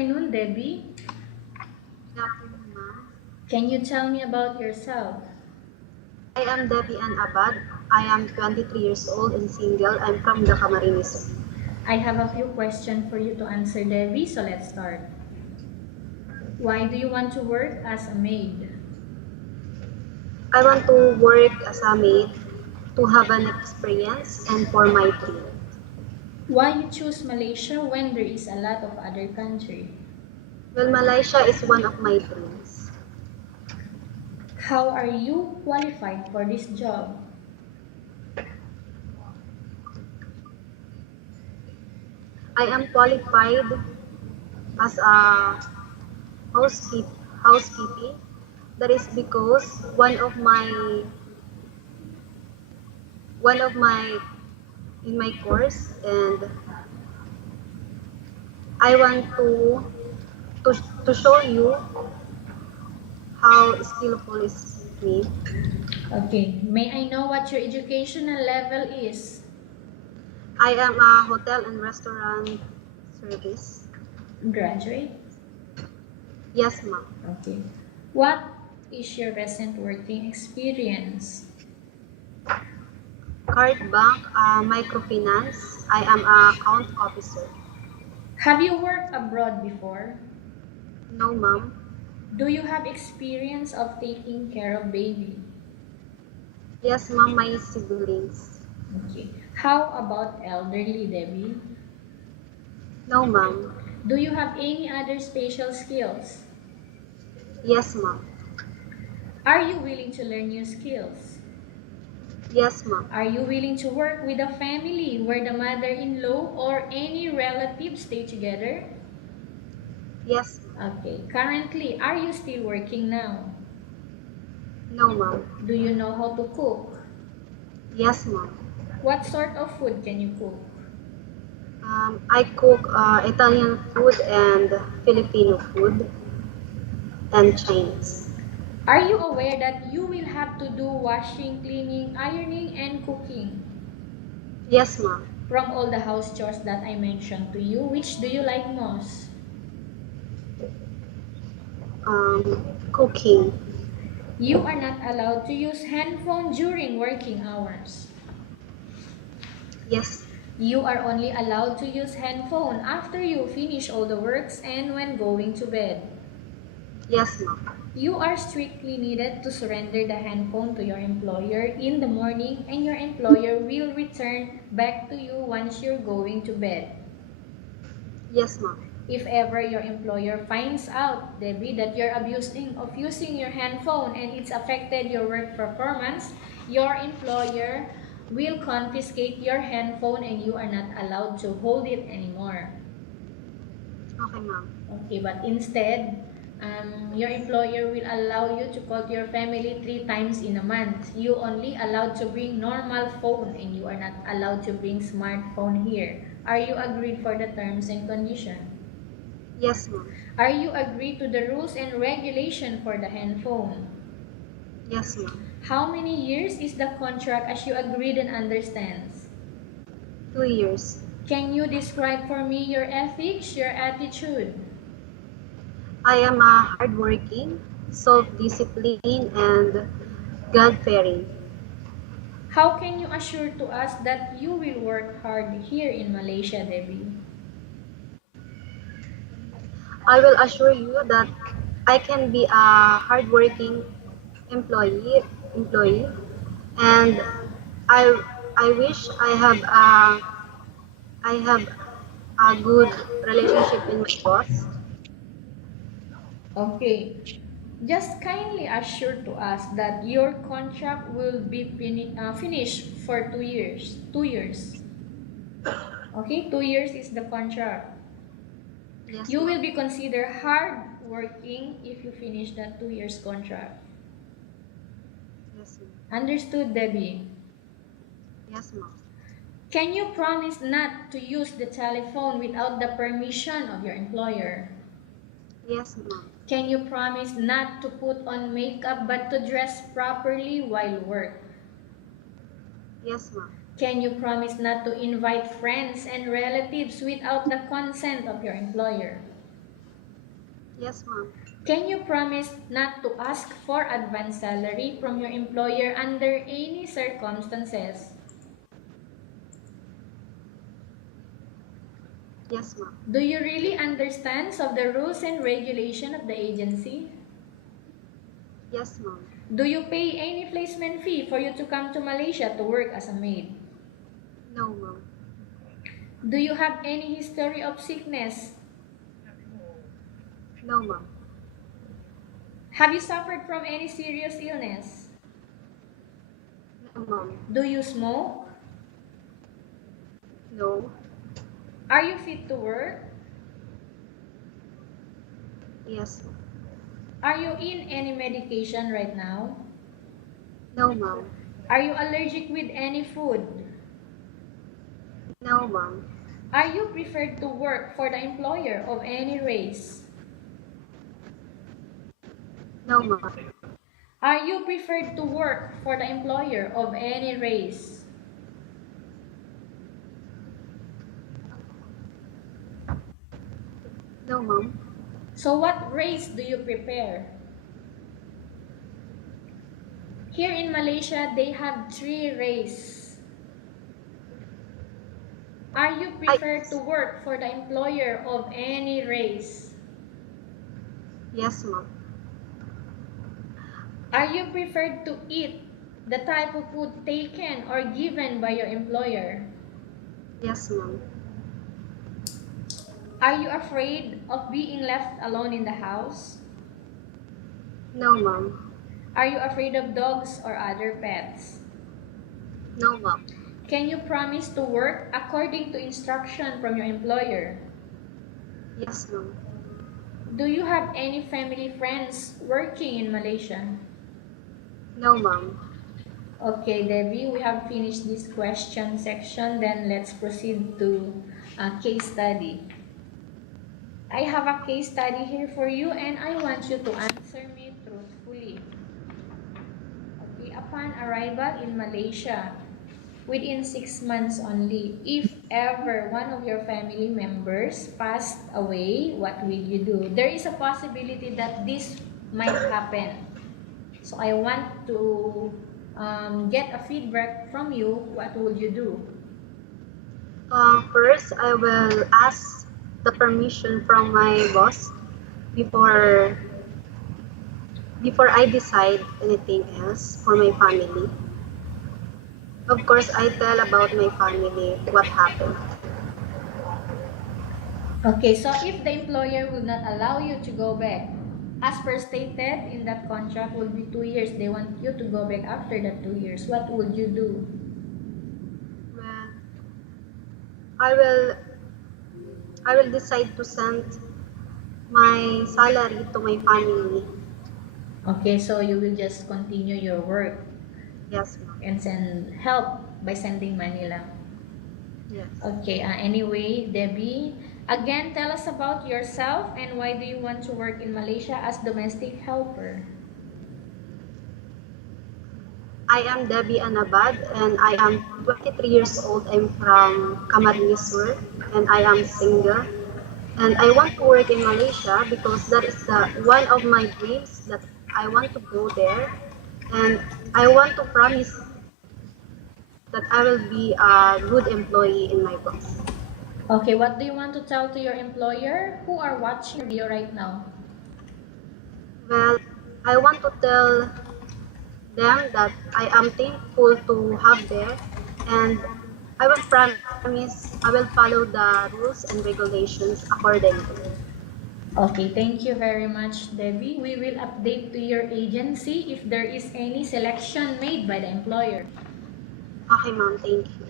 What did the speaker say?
afternoon, Debbie. Good afternoon, ma'am. Can you tell me about yourself? I am Debbie Ann Abad. I am 23 years old and single. I'm from the Camarines. I have a few questions for you to answer, Debbie, so let's start. Why do you want to work as a maid? I want to work as a maid to have an experience and for my dream. Why you choose Malaysia when there is a lot of other country? Well, Malaysia is one of my dreams. How are you qualified for this job? I am qualified as a housekeeping. That is because one of my in my course, and I want to show you how skillful is me. Okay, may I know what your educational level is? I am a hotel and restaurant service. Graduate? Yes, ma'am. Okay. What is your recent working experience? Card bank, microfinance. I am a account officer. Have you worked abroad before? No, ma'am. Do you have experience of taking care of baby? Yes, ma'am, my siblings. Okay. How about elderly, Debbie? No, ma'am. Do you have any other special skills? Yes, ma'am. Are you willing to learn new skills? Yes, ma'am. Are you willing to work with a family where the mother-in-law or any relatives stay together? Yes, ma'am. Okay. Currently, are you still working now? No, ma'am. Do you know how to cook? Yes, ma'am. What sort of food can you cook? I cook Italian food and Filipino food and Chinese. Are you aware that you will have to do washing, cleaning, ironing, and cooking? Yes, ma'am. From all the house chores that I mentioned to you, which do you like most? Cooking. You are not allowed to use handphone during working hours. Yes. You are only allowed to use handphone after you finish all the works and when going to bed. Yes, ma'am. You are strictly needed to surrender the handphone to your employer in the morning, and your employer will return back to you once you're going to bed. Yes, ma'am. If ever your employer finds out, Debbie, that you're abusing of using your handphone and it's affected your work performance, your employer will confiscate your handphone and you are not allowed to hold it anymore. Okay, ma'am. Okay, but instead, your employer will allow you to call your family 3 times in a month. You only allowed to bring normal phone and you are not allowed to bring smartphone here. Are you agreed for the terms and conditions? Yes, ma'am. Are you agree to the rules and regulation for the handphone? Yes, ma'am. How many years is the contract as you agreed and understands? 2 years. Can you describe for me your ethics, your attitude? I am a hardworking, self-disciplined, and God-fearing. How can you assure to us that you will work hard here in Malaysia, Debbie? I will assure you that I can be a hardworking employee, and I I wish I have a good relationship with my boss. Okay. Just kindly assure to us that your contract will be finished for 2 years. 2 years. Okay, 2 years is the contract. Yes, You will ma'am. be considered hard working if you finish that 2 years contract. Yes, ma'am. Understood, Debbie? Yes, ma'am. Can you promise not to use the telephone without the permission of your employer? Yes, ma'am. Can you promise not to put on makeup but to dress properly while work? Yes, ma'am. Can you promise not to invite friends and relatives without the consent of your employer? Yes, ma'am. Can you promise not to ask for advance salary from your employer under any circumstances? Yes, ma'am. Do you really understand of the rules and regulation of the agency? Yes, ma'am. Do you pay any placement fee for you to come to Malaysia to work as a maid? No, ma'am. Do you have any history of sickness? No, ma'am. Have you suffered from any serious illness? No, ma'am. Do you smoke? No. Are you fit to work? Yes, ma'am. Are you in any medication right now? No, ma'am. Are you allergic with any food? No, ma'am. Are you preferred to work for the employer of any race? No, ma'am. Are you preferred to work for the employer of any race? No, ma'am. So what race do you prepare? Here in Malaysia, they have 3 races. Are you I, preferred to work for the employer of any race? yes, ma'am. Are you preferred to eat the type of food taken or given by your employer? Yes, ma'am. Are you afraid of being left alone in the house? No, ma'am. Are you afraid of dogs or other pets? No, ma'am. Can you promise to work according to instruction from your employer? Yes, ma'am. Do you have any family friends working in Malaysia? No, ma'am. Okay, Debbie, we have finished this question section. Then let's proceed to a case study. I have a case study here for you and I want you to answer me truthfully. Okay, upon arrival in Malaysia, within 6 months only, if ever one of your family members passed away, what will you do? There is a possibility that this might happen. So I want to get a feedback from you. What would you do? First, I will ask the permission from my boss before before I decide anything else for my family. Of course, I tell about my family what happened. Okay, so if the employer will not allow you to go back, as per stated in that contract will be 2 years, they want you to go back after that 2 years, what would you do? Well, I will I will decide to send my salary to my family. Okay, so you will just continue your work Yes, ma'am. and send help by sending money lang. Yes. Okay, anyway, Debbie, again, tell us about yourself and why do you want to work in Malaysia as domestic helper? I am Debbie Anabad and I am 23 years old. I'm from Camarines Sur and I am single. And I want to work in Malaysia because that is one of my dreams that I want to go there. And I want to promise that I will be a good employee in my boss. Okay, what do you want to tell to your employer who are watching your video right now? Well, I want to tell them that I am thankful to have there and I will promise I will follow the rules and regulations accordingly. Okay, thank you very much, Debbie. We will update to your agency if there is any selection made by the employer. Okay, ma'am. Thank you.